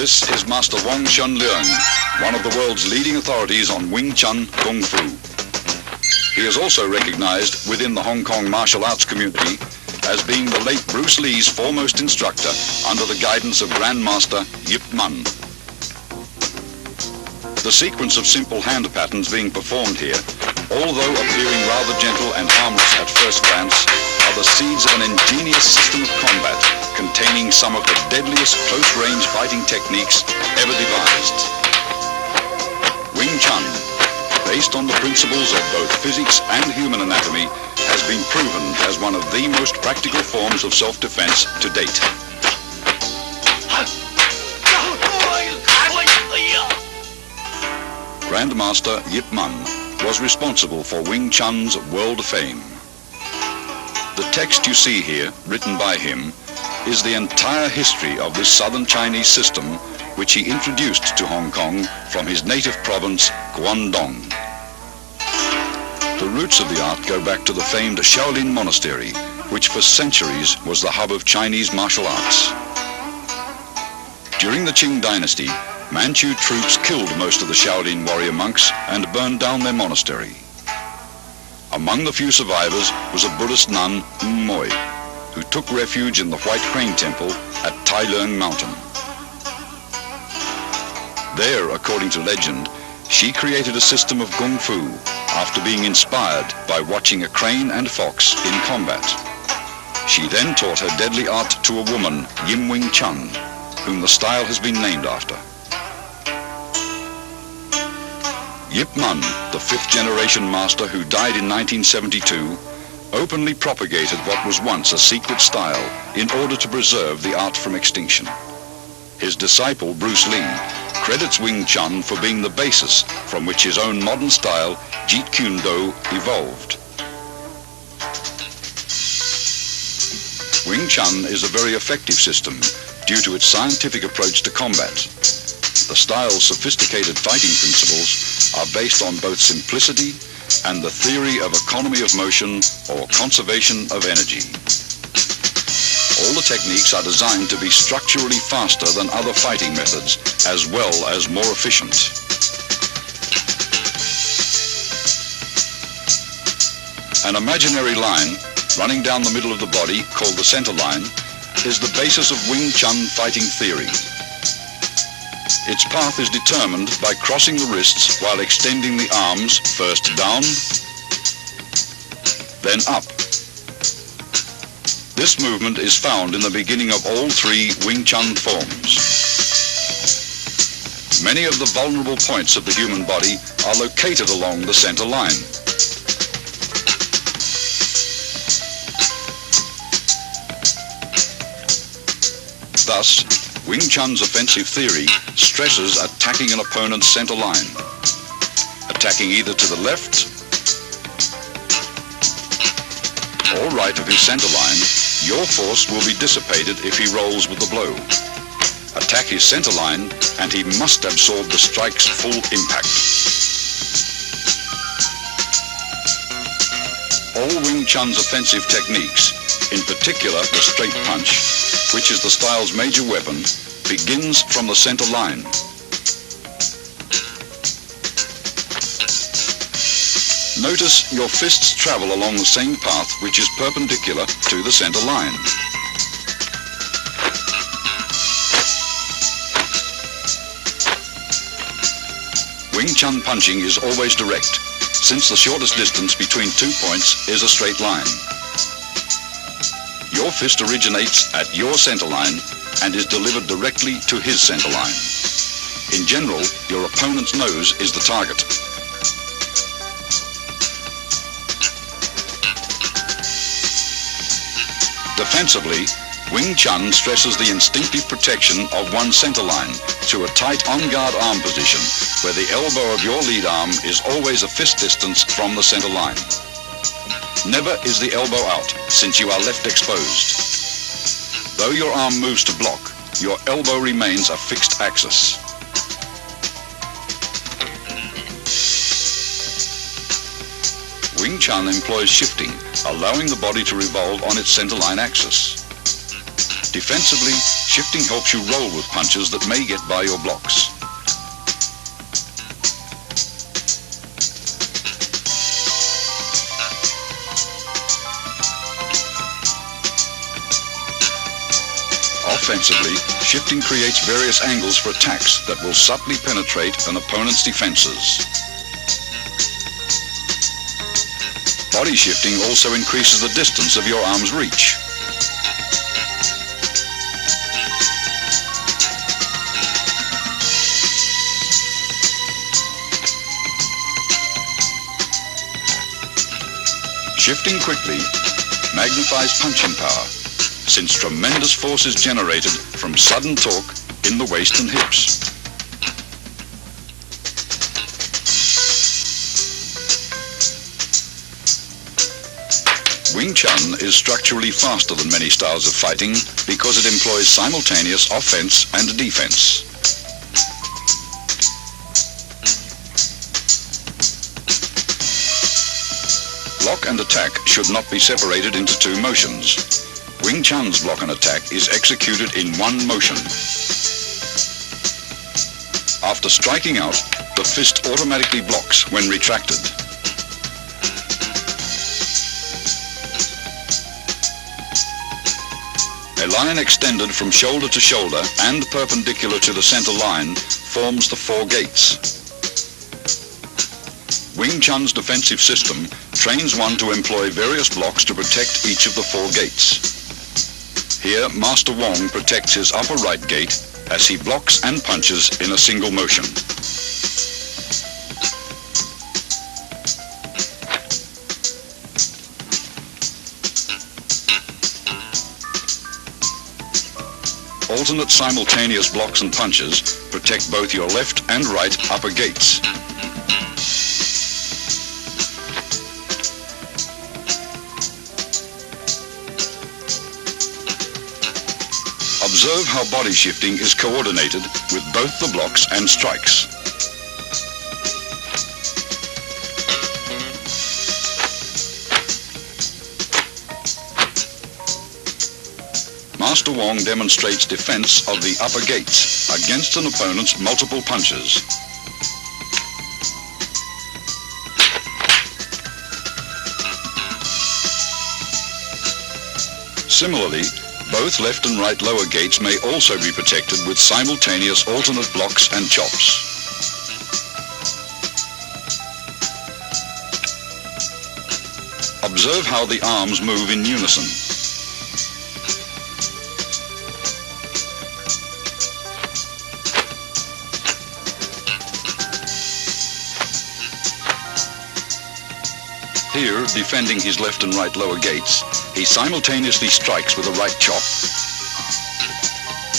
This is Master Wong Shun Leung, one of the world's leading authorities on Wing Chun Kung Fu. He is also recognized within the Hong Kong martial arts community as being the late Bruce Lee's foremost instructor under the guidance of Grandmaster Yip Man. The sequence of simple hand patterns being performed here, although appearing rather gentle and harmless at first glance, are the seeds of an ingenious system of combat containing some of the deadliest close-range fighting techniques ever devised. Wing Chun, based on the principles of both physics and human anatomy, has been proven as one of the most practical forms of self-defense to date. Grandmaster Yip Man was responsible for Wing Chun's world fame. The text you see here, written by him, is the entire history of this southern Chinese system which he introduced to Hong Kong from his native province, Guangdong. The roots of the art go back to the famed Shaolin Monastery, which for centuries was the hub of Chinese martial arts. During the Qing dynasty, Manchu troops killed most of the Shaolin warrior monks and burned down their monastery. Among the few survivors was a Buddhist nun, Moi, who took refuge in the White Crane Temple at Tai Leung Mountain. There, according to legend, she created a system of Kung Fu after being inspired by watching a crane and fox in combat. She then taught her deadly art to a woman, Yim Wing Chun, whom the style has been named after. Yip Man, the fifth-generation master who died in 1972, openly propagated what was once a secret style in order to preserve the art from extinction. His disciple, Bruce Lee, credits Wing Chun for being the basis from which his own modern style, Jeet Kune Do, evolved. Wing Chun is a very effective system due to its scientific approach to combat. The style's sophisticated fighting principles are based on both simplicity and the theory of economy of motion or conservation of energy. All the techniques are designed to be structurally faster than other fighting methods, as well as more efficient. An imaginary line running down the middle of the body, called the center line, is the basis of Wing Chun fighting theory. Its path is determined by crossing the wrists while extending the arms first down, then up. This movement is found in the beginning of all three Wing Chun forms. Many of the vulnerable points of the human body are located along the center line. Thus, Wing Chun's offensive theory stresses attacking an opponent's center line. Attacking either to the left or right of his center line, your force will be dissipated if he rolls with the blow. Attack his center line and he must absorb the strike's full impact. All Wing Chun's offensive techniques, in particular the straight punch, which is the style's major weapon, begins from the center line. Notice your fists travel along the same path which is perpendicular to the center line. Wing Chun punching is always direct, since the shortest distance between 2 points is a straight line. Your fist originates at your center line and is delivered directly to his center line. In general, your opponent's nose is the target. Defensively, Wing Chun stresses the instinctive protection of one's center line to a tight on-guard arm position where the elbow of your lead arm is always a fist distance from the center line. Never is the elbow out, since you are left exposed. Though your arm moves to block, your elbow remains a fixed axis. Wing Chun employs shifting, allowing the body to revolve on its center line axis. Defensively, shifting helps you roll with punches that may get by your blocks. Offensively, shifting creates various angles for attacks that will subtly penetrate an opponent's defenses. Body shifting also increases the distance of your arm's reach. Shifting quickly magnifies punching power, since tremendous force is generated from sudden torque in the waist and hips. Wing Chun is structurally faster than many styles of fighting because it employs simultaneous offense and defense. Block and attack should not be separated into two motions. Wing Chun's block and attack is executed in one motion. After striking out, the fist automatically blocks when retracted. A line extended from shoulder to shoulder and perpendicular to the center line forms the four gates. Wing Chun's defensive system trains one to employ various blocks to protect each of the four gates. Here, Master Wong protects his upper right gate as he blocks and punches in a single motion. Alternate simultaneous blocks and punches protect both your left and right upper gates. Observe how body shifting is coordinated with both the blocks and strikes. Master Wong demonstrates defense of the upper gates against an opponent's multiple punches. Similarly, both left and right lower gates may also be protected with simultaneous alternate blocks and chops. Observe how the arms move in unison. Here, defending his left and right lower gates, he simultaneously strikes with a right chop,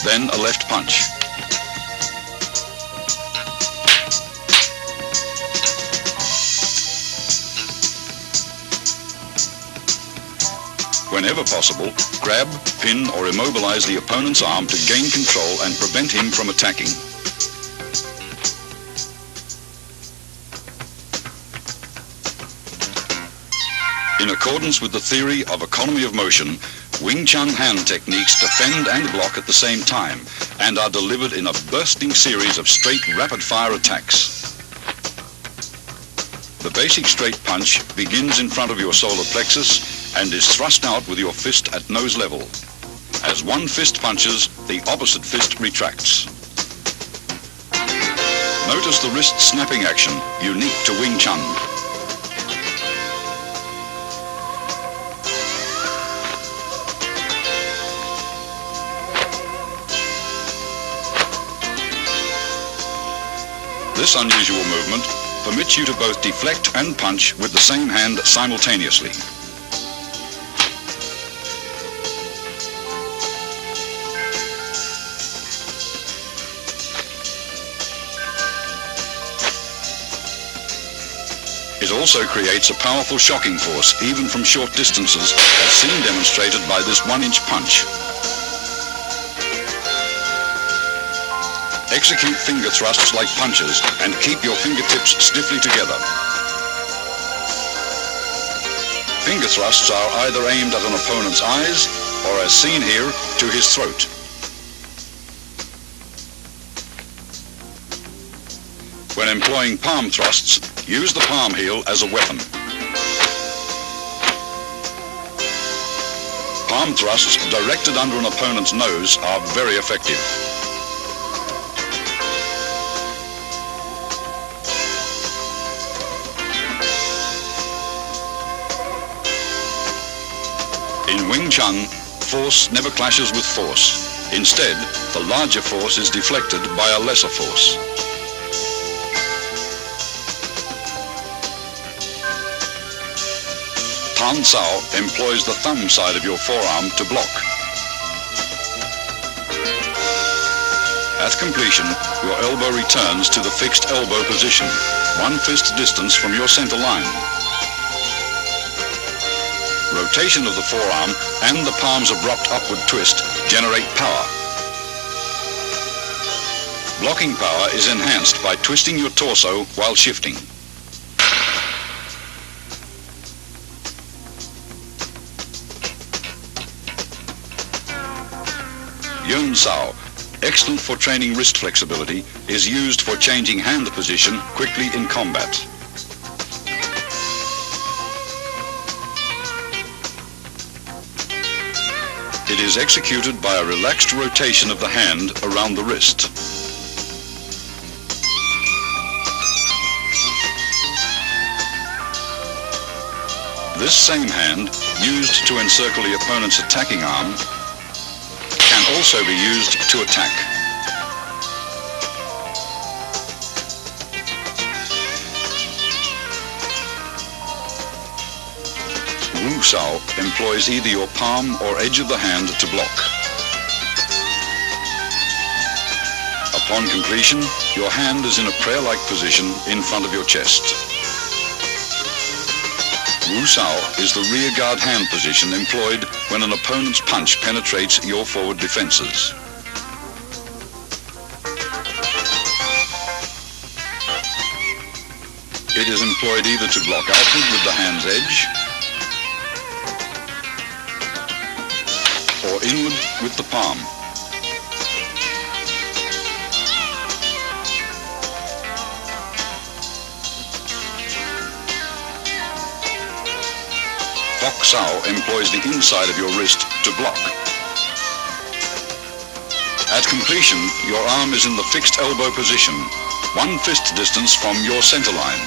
then a left punch. Whenever possible, grab, pin, or immobilize the opponent's arm to gain control and prevent him from attacking. In accordance with the theory of economy of motion, Wing Chun hand techniques defend and block at the same time and are delivered in a bursting series of straight rapid-fire attacks. The basic straight punch begins in front of your solar plexus and is thrust out with your fist at nose level. As one fist punches, the opposite fist retracts. Notice the wrist snapping action, unique to Wing Chun. This unusual movement permits you to both deflect and punch with the same hand simultaneously. It also creates a powerful shocking force, even from short distances, as seen demonstrated by this 1-inch punch. Execute finger thrusts like punches and keep your fingertips stiffly together. Finger thrusts are either aimed at an opponent's eyes or, as seen here, to his throat. When employing palm thrusts, use the palm heel as a weapon. Palm thrusts directed under an opponent's nose are very effective. In Wing Chun, force never clashes with force. Instead, the larger force is deflected by a lesser force. Tan Sao employs the thumb side of your forearm to block. At completion, your elbow returns to the fixed elbow position, 1 fist distance from your center line. Rotation of the forearm and the palm's abrupt upward twist generate power. Blocking power is enhanced by twisting your torso while shifting. Yun Sao, excellent for training wrist flexibility, is used for changing hand position quickly in combat. It is executed by a relaxed rotation of the hand around the wrist. This same hand, used to encircle the opponent's attacking arm, can also be used to attack. Wu Sao employs either your palm or edge of the hand to block. Upon completion, your hand is in a prayer-like position in front of your chest. Wu Sao is the rear guard hand position employed when an opponent's punch penetrates your forward defenses. It is employed either to block outward with the hand's edge or inward with the palm. Bok Sao employs the inside of your wrist to block. At completion, your arm is in the fixed elbow position, 1 fist distance from your center line.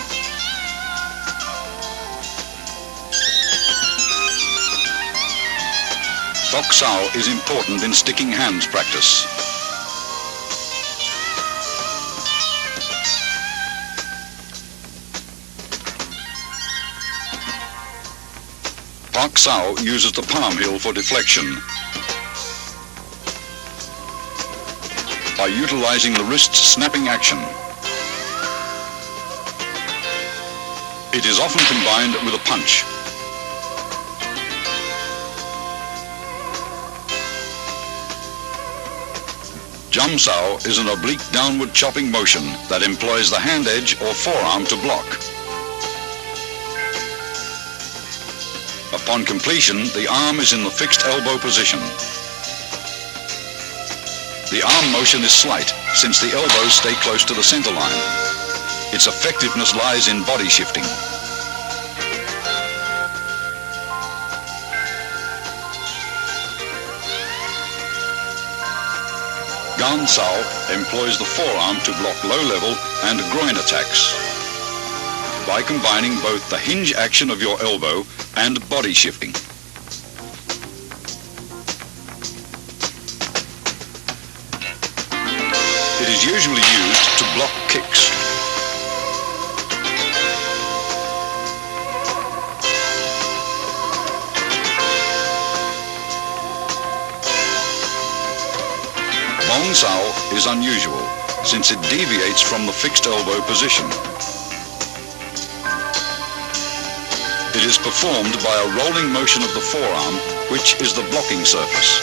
Bok Sao is important in sticking hands practice. Bok Sao uses the palm heel for deflection by utilizing the wrist's snapping action. It is often combined with a punch. Jum Sao is an oblique downward chopping motion that employs the hand edge or forearm to block. Upon completion, the arm is in the fixed elbow position. The arm motion is slight since the elbows stay close to the center line. Its effectiveness lies in body shifting. Gan Sao employs the forearm to block low-level and groin attacks by combining both the hinge action of your elbow and body shifting. It is usually used to block kicks. Wong Sao is unusual since it deviates from the fixed elbow position. It is performed by a rolling motion of the forearm, which is the blocking surface.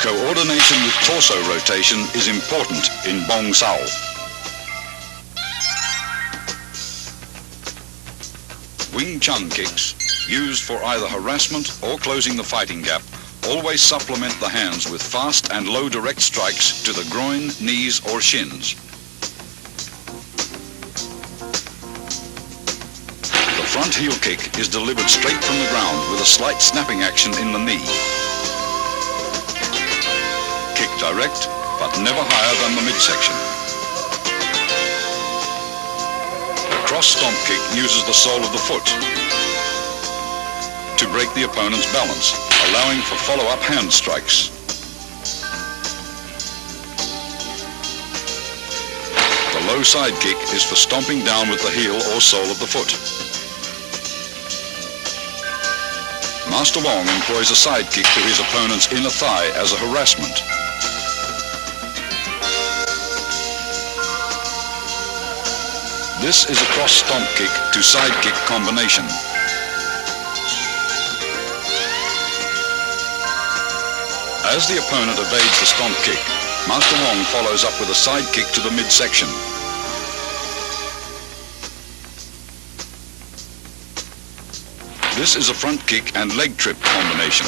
Coordination with torso rotation is important in Wong Sao. Wing Chun kicks, used for either harassment or closing the fighting gap, always supplement the hands with fast and low direct strikes to the groin, knees or shins. The front heel kick is delivered straight from the ground with a slight snapping action in the knee. Kick direct, but never higher than the midsection. The cross stomp kick uses the sole of the foot to break the opponent's balance, allowing for follow-up hand strikes. The low side kick is for stomping down with the heel or sole of the foot. Master Wong employs a side kick to his opponent's inner thigh as a harassment. This is a cross stomp kick to side kick combination. As the opponent evades the stomp kick, Master Wong follows up with a side kick to the midsection. This is a front kick and leg trip combination.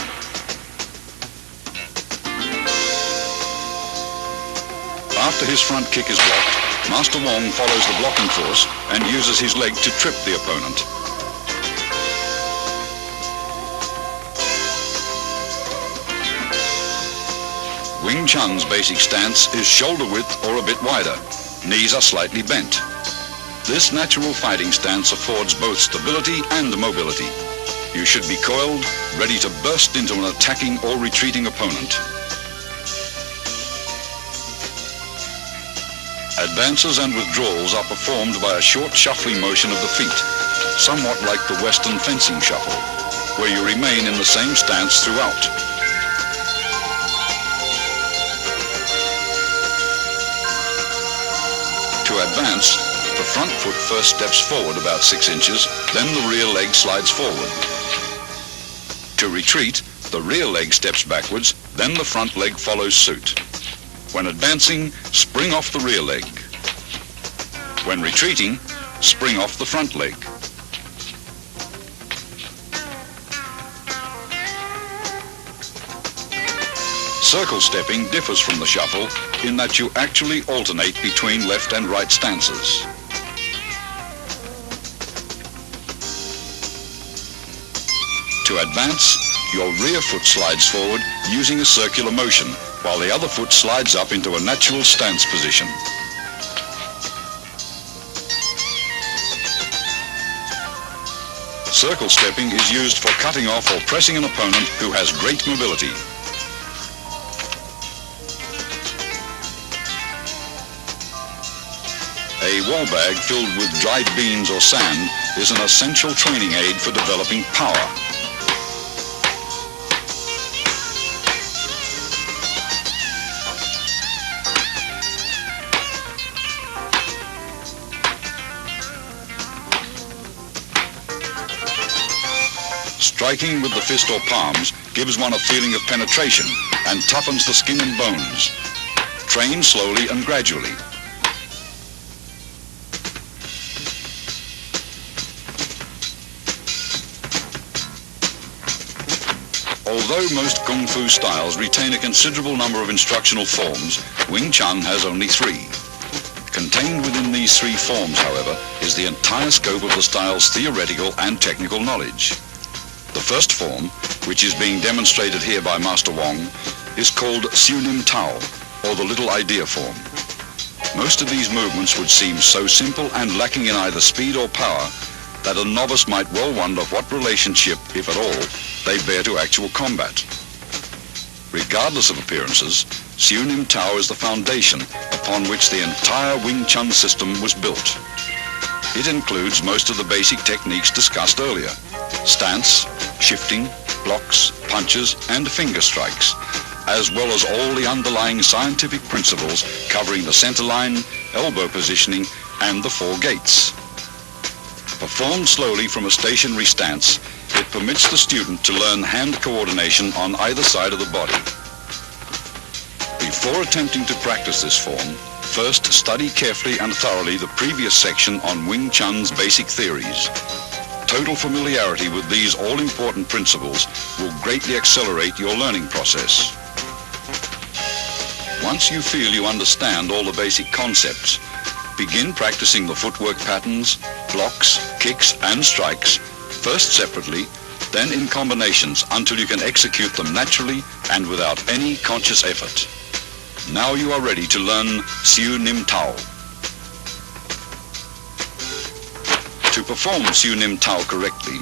After his front kick is blocked, Master Wong follows the blocking force and uses his leg to trip the opponent. Wing Chun's basic stance is shoulder width or a bit wider. Knees are slightly bent. This natural fighting stance affords both stability and mobility. You should be coiled, ready to burst into an attacking or retreating opponent. Advances and withdrawals are performed by a short shuffling motion of the feet, somewhat like the Western fencing shuffle, where you remain in the same stance throughout. To advance, the front foot first steps forward about 6 inches, then the rear leg slides forward. To retreat, the rear leg steps backwards, then the front leg follows suit. When advancing, spring off the rear leg. When retreating, spring off the front leg. Circle stepping differs from the shuffle in that you actually alternate between left and right stances. To advance, your rear foot slides forward using a circular motion, while the other foot slides up into a natural stance position. Circle stepping is used for cutting off or pressing an opponent who has great mobility. A wall bag filled with dried beans or sand is an essential training aid for developing power. Striking with the fist or palms gives one a feeling of penetration and toughens the skin and bones. Train slowly and gradually. Although most Kung Fu styles retain a considerable number of instructional forms, Wing Chun has only 3. Contained within these 3 forms, however, is the entire scope of the style's theoretical and technical knowledge. The first form, which is being demonstrated here by Master Wong, is called Chun Tao, or the Little Idea form. Most of these movements would seem so simple and lacking in either speed or power that a novice might well wonder what relationship, if at all, they bear to actual combat. Regardless of appearances, Chun Tao is the foundation upon which the entire Wing Chun system was built. It includes most of the basic techniques discussed earlier: stance, shifting, blocks, punches, and finger strikes, as well as all the underlying scientific principles covering the center line, elbow positioning, and the 4 gates. Performed slowly from a stationary stance, it permits the student to learn hand coordination on either side of the body. Before attempting to practice this form, first study carefully and thoroughly the previous section on Wing Chun's basic theories. total familiarity with these all-important principles will greatly accelerate your learning process. Once you feel you understand all the basic concepts, begin practicing the footwork patterns, blocks, kicks and strikes, first separately, then in combinations until you can execute them naturally and without any conscious effort. Now you are ready to learn Siu Nim Tao. To perform Siu Nim Tao correctly,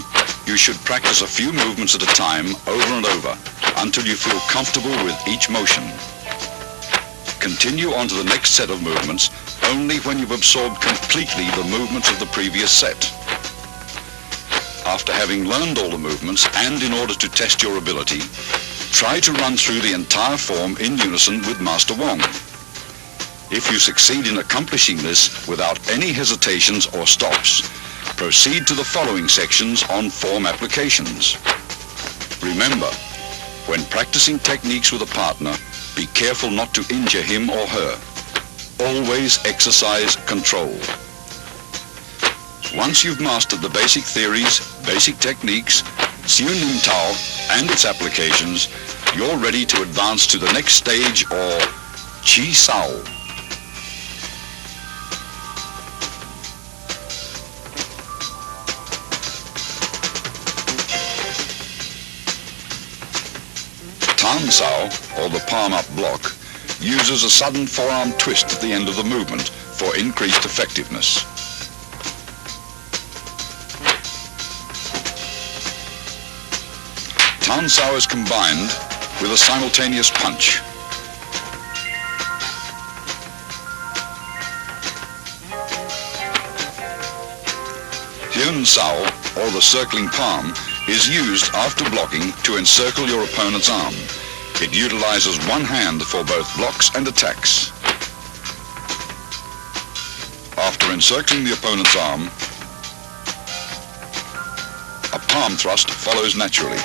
you should practice a few movements at a time over and over until you feel comfortable with each motion. Continue on to the next set of movements only when you've absorbed completely the movements of the previous set. After having learned all the movements and in order to test your ability, try to run through the entire form in unison with Master Wong. If you succeed in accomplishing this without any hesitations or stops, proceed to the following sections on form applications. Remember, when practicing techniques with a partner, be careful not to injure him or her. Always exercise control. Once you've mastered the basic theories, basic techniques, Siu Nim Tao and its applications, you're ready to advance to the next stage, or Chi Sao. Tan Sao, or the palm-up block, uses a sudden forearm twist at the end of the movement for increased effectiveness. Tan Sao is combined with a simultaneous punch. Hyun Sao, or the circling palm, is used after blocking to encircle your opponent's arm. It utilizes one hand for both blocks and attacks. After encircling the opponent's arm, a palm thrust follows naturally.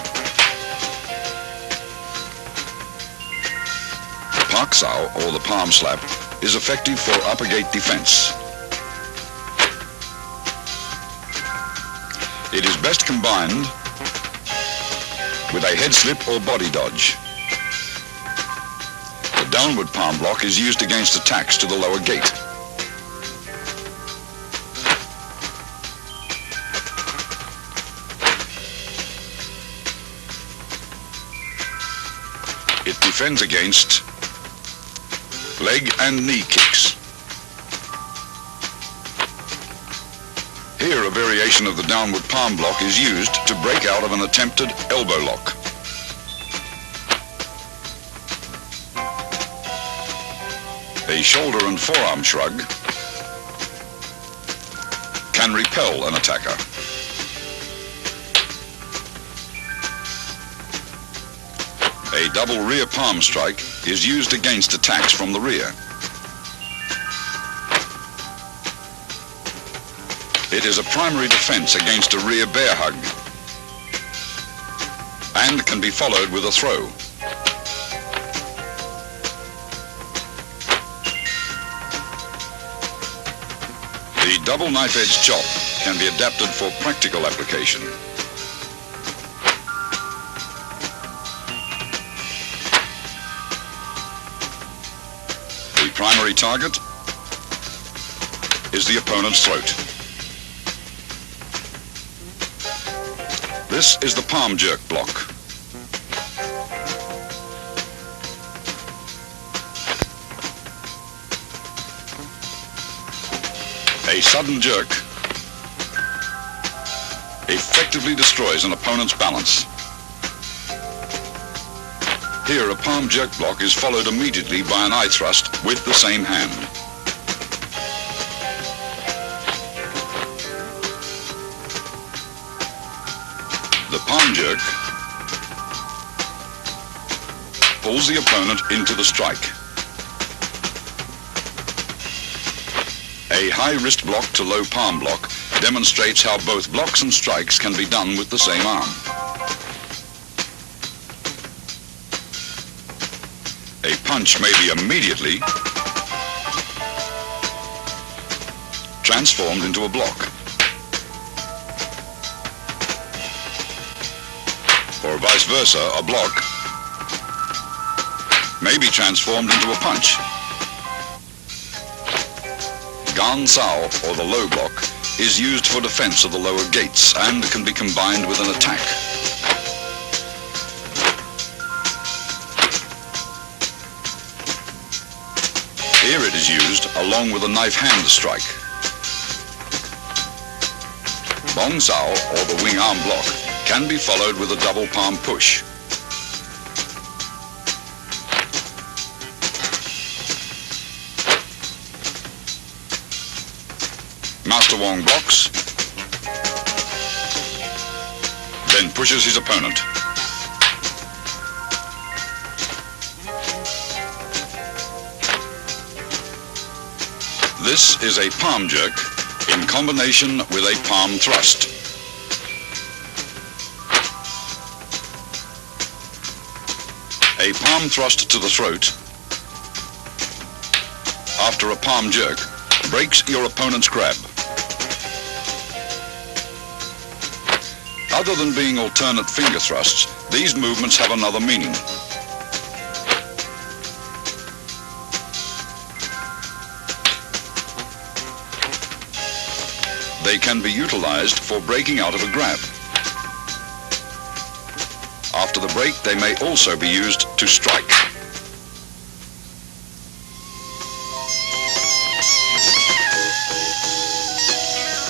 Pak Sao, or the palm slap, is effective for upper gate defense. It is best combined with a head slip or body dodge. The downward palm block is used against attacks to the lower gate. It defends against leg and knee kicks. Here, a variation of the downward palm block is used to break out of an attempted elbow lock. A shoulder and forearm shrug can repel an attacker. A double rear palm strike is used against attacks from the rear. It is a primary defense against a rear bear hug and can be followed with a throw. The double knife-edge chop can be adapted for practical application. The primary target is the opponent's throat. This is the palm jerk block. A sudden jerk effectively destroys an opponent's balance. Here, a palm jerk block is followed immediately by an eye thrust with the same hand. The palm jerk pulls the opponent into the strike. A high wrist block to low palm block demonstrates how both blocks and strikes can be done with the same arm. A punch may be immediately transformed into a block. or vice versa, a block, may be transformed into a punch. Gan Sao, or the low block, is used for defense of the lower gates and can be combined with an attack. Here it is used along with a knife hand strike. Bong Sao, or the wing arm block, can be followed with a double palm push. Master Wong blocks, then pushes his opponent. This is a palm jerk in combination with a palm thrust. A palm thrust to the throat after a palm jerk breaks your opponent's grab. Other than being alternate finger thrusts, these movements have another meaning. They can be utilized for breaking out of a grab. After the break, they may also be used to strike.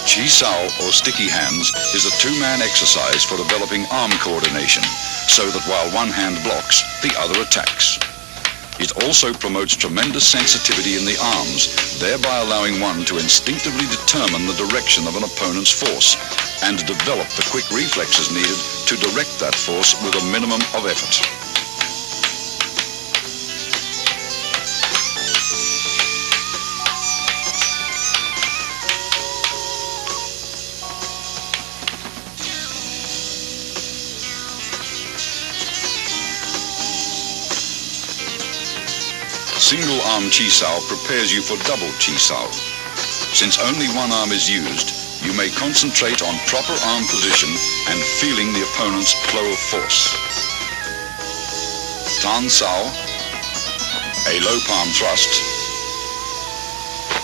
Chi Sao, or sticky hands, is a two-man exercise for developing arm coordination, so that while one hand blocks, the other attacks. It also promotes tremendous sensitivity in the arms, thereby allowing one to instinctively determine the direction of an opponent's force and develop the quick reflexes needed to direct that force with a minimum of effort. Single arm Chi Sao prepares you for double Chi Sao. Since only one arm is used, you may concentrate on proper arm position and feeling the opponent's flow of force. Tan Sao, a low palm thrust,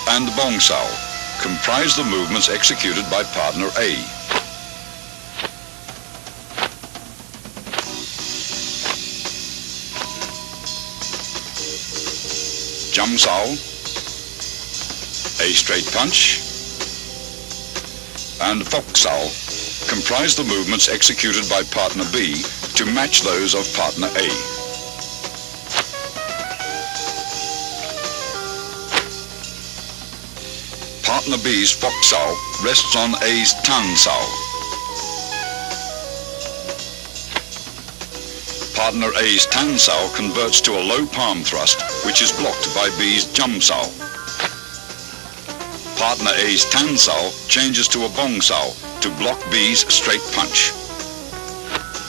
and Bong Sao comprise the movements executed by partner A. Jum Sao, a straight punch, and Fok Sao comprise the movements executed by partner B to match those of partner A. Partner B's Fok Sao rests on A's Tan Sao. Partner A's Tan Sao converts to a low palm thrust, which is blocked by B's Jum Sao. Partner A's Tan Sao changes to a Bong Sao to block B's straight punch.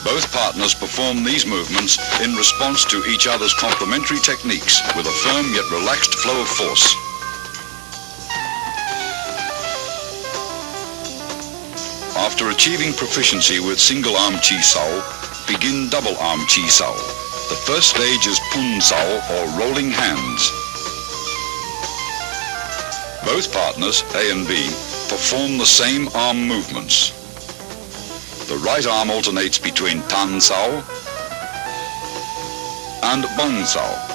Both partners perform these movements in response to each other's complementary techniques with a firm yet relaxed flow of force. After achieving proficiency with single arm Chi Sao, begin double arm Chi Sao. The first stage is Pun Sao, or rolling hands. Both partners, A and B, perform the same arm movements. The right arm alternates between Tan Sao and Bong Sao.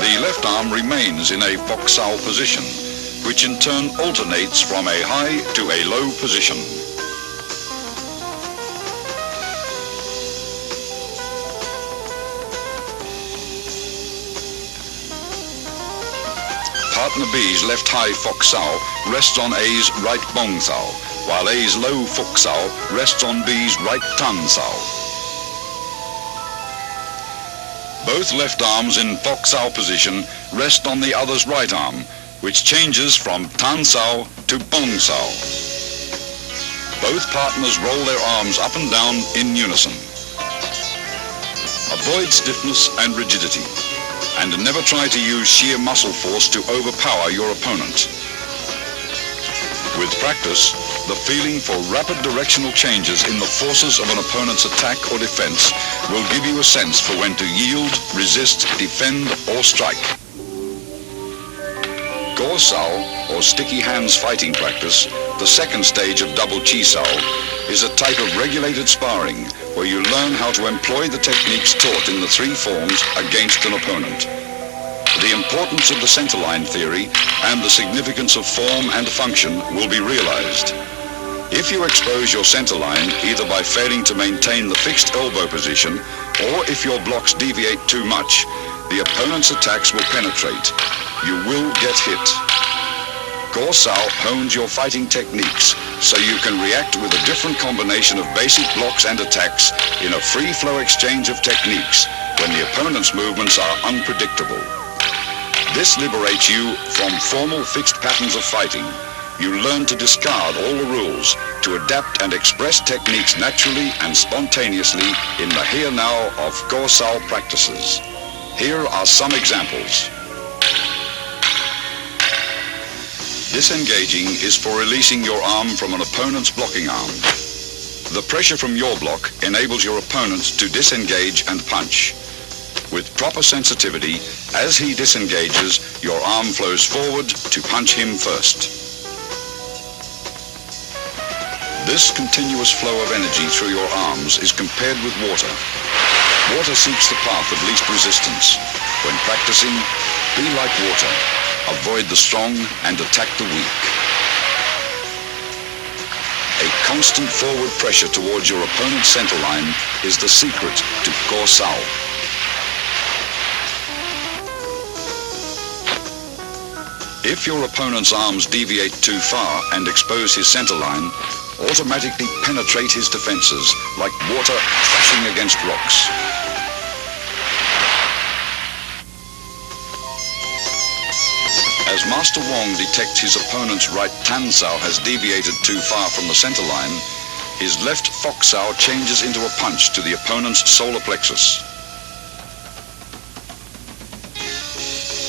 The left arm remains in a Fok Sao position, which in turn alternates from a high to a low position. Partner B's left high Fok Sao rests on A's right Bong Sao, while A's low Fok Sao rests on B's right Tan Sao. Both left arms in Fok Sao position rest on the other's right arm, which changes from Tan Sao to Bong Sao. Both partners roll their arms up and down in unison. Avoid stiffness and rigidity, and never try to use sheer muscle force to overpower your opponent. With practice, the feeling for rapid directional changes in the forces of an opponent's attack or defense will give you a sense for when to yield, resist, defend, or strike. Go Sao, or sticky hands fighting practice, the second stage of double chi sao, is a type of regulated sparring where you learn how to employ the techniques taught in the three forms against an opponent. The importance of the centerline theory and the significance of form and function will be realized. If you expose your centerline either by failing to maintain the fixed elbow position or if your blocks deviate too much, the opponent's attacks will penetrate. You will get hit. Go Sao hones your fighting techniques so you can react with a different combination of basic blocks and attacks in a free-flow exchange of techniques when the opponent's movements are unpredictable. This liberates you from formal fixed patterns of fighting. You learn to discard all the rules, to adapt and express techniques naturally and spontaneously in the here-now of Go Sao practices. Here are some examples. Disengaging is for releasing your arm from an opponent's blocking arm. The pressure from your block enables your opponent to disengage and punch. With proper sensitivity, as he disengages, your arm flows forward to punch him first. This continuous flow of energy through your arms is compared with water. Water seeks the path of least resistance. When practicing, be like water. Avoid the strong and attack the weak. A constant forward pressure towards your opponent's centerline is the secret to Go Sao. If your opponent's arms deviate too far and expose his centerline, automatically penetrate his defenses like water crashing against rocks. As Master Wong detects his opponent's right Tan Sao has deviated too far from the centerline, his left Fok Sao changes into a punch to the opponent's solar plexus.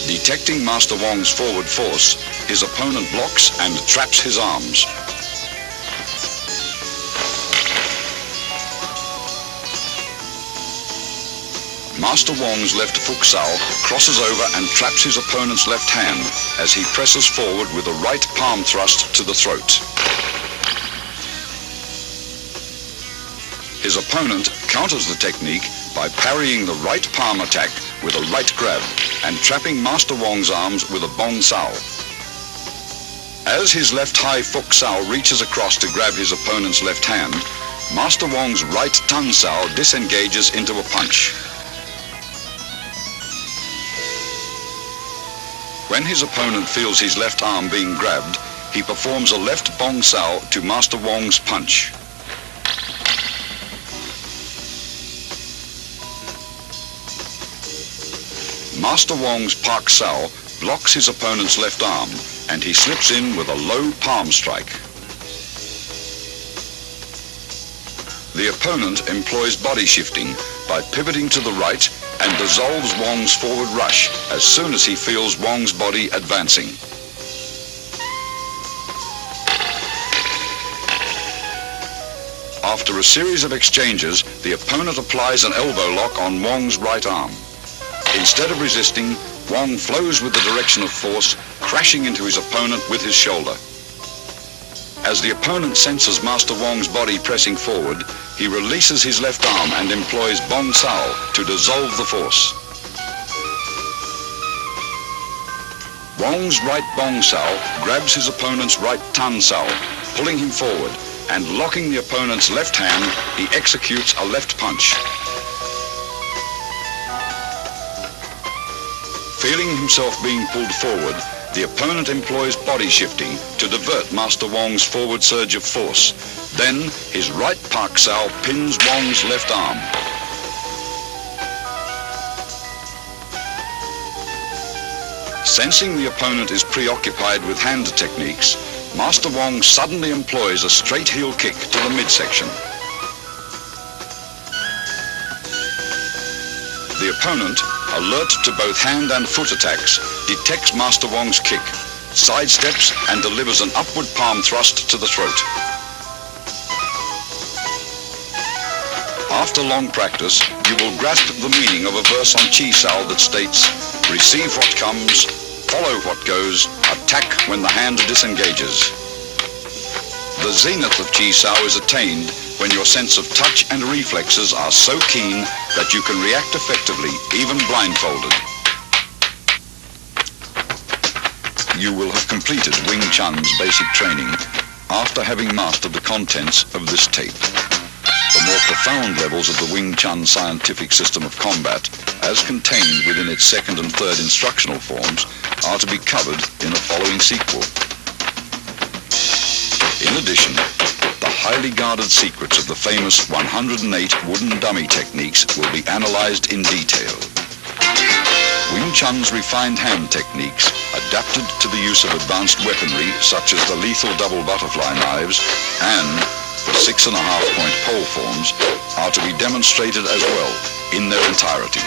Detecting Master Wong's forward force, his opponent blocks and traps his arms. Master Wong's left Fok Sao crosses over and traps his opponent's left hand as he presses forward with a right palm thrust to the throat. His opponent counters the technique by parrying the right palm attack with a right grab and trapping Master Wong's arms with a Bong Sao. As his left high Fok Sao reaches across to grab his opponent's left hand, Master Wong's right Tan Sao disengages into a punch. When his opponent feels his left arm being grabbed, he performs a left Bong Sao to Master Wong's punch. Master Wong's Pak Sao blocks his opponent's left arm and he slips in with a low palm strike. The opponent employs body shifting by pivoting to the right and dissolves Wong's forward rush as soon as he feels Wong's body advancing. After a series of exchanges, the opponent applies an elbow lock on Wong's right arm. Instead of resisting, Wong flows with the direction of force, crashing into his opponent with his shoulder. As the opponent senses Master Wong's body pressing forward, he releases his left arm and employs Bong Sao to dissolve the force. Wong's right Bong Sao grabs his opponent's right Tan Sao, pulling him forward, and locking the opponent's left hand, he executes a left punch. Feeling himself being pulled forward, the opponent employs body shifting to divert Master Wong's forward surge of force. Then, his right Pak Sao pins Wong's left arm. Sensing the opponent is preoccupied with hand techniques, Master Wong suddenly employs a straight heel kick to the midsection. The opponent, alert to both hand and foot attacks, detects Master Wong's kick, sidesteps and delivers an upward palm thrust to the throat. After long practice, you will grasp the meaning of a verse on Chi Sao that states, "Receive what comes, follow what goes, attack when the hand disengages." The zenith of Chi Sao is attained when your sense of touch and reflexes are so keen that you can react effectively, even blindfolded. You will have completed Wing Chun's basic training after having mastered the contents of this tape. The more profound levels of the Wing Chun scientific system of combat, as contained within its second and third instructional forms, are to be covered in a following sequel. In addition, the highly guarded secrets of the famous 108 wooden dummy techniques will be analyzed in detail. Wing Chun's refined hand techniques, adapted to the use of advanced weaponry such as the lethal double butterfly knives and the 6.5-point pole forms, are to be demonstrated as well in their entirety.